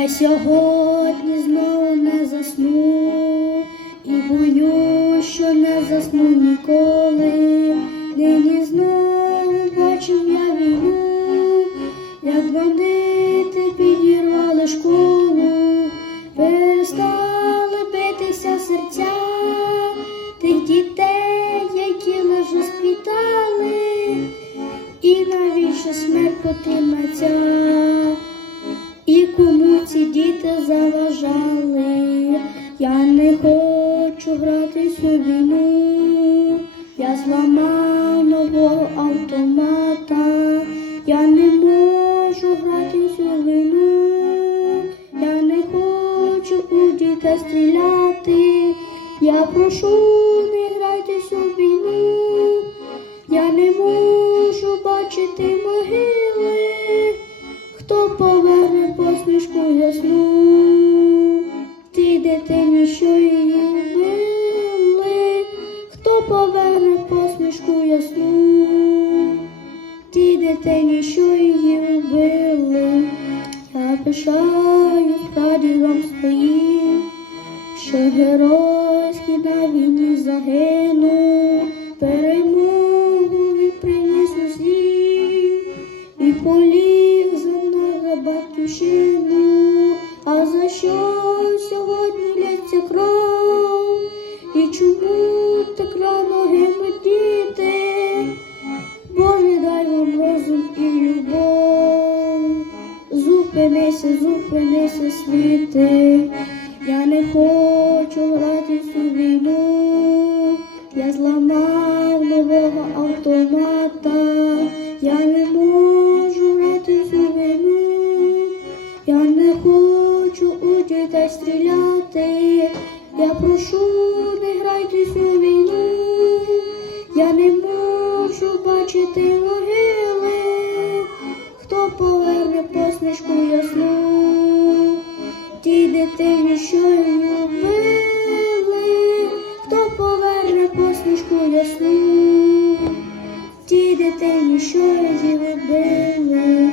Я сьогодні знову не засну і бою, що не засну ніколи. Нині знову бачив я війну, як бандити підірвали школу, перестали битися серця тих дітей, які лише розквітали, і навіщо смерть потиматься? Ці діти заважали, я не хочу гратись у війну, я зламав нового автомата, я не можу гратись у війну, я не хочу у дітей стріляти, я прошу не грайтесь у війну, я не можу бачити могили. Хто поверне поверне посмішку ясну, тій дитині, що її вбили, я пишаю прадідом своїм, що геройський на війні загинув, перемогу він приніс усім і поліг за за батьківщину, а за що сьогодні лється кров? Розум і любов. Зупинися, зупинися, світи. Я не хочу гратись у війну. Я зламав нового автомата. Я не можу гратись у війну. Я не хочу у дітей стріляти. Я прошу, не грайтесь у війну. Я не можу бачити дитину, що її били, хто поверне посмішку ясну, ті дитині, що її любили.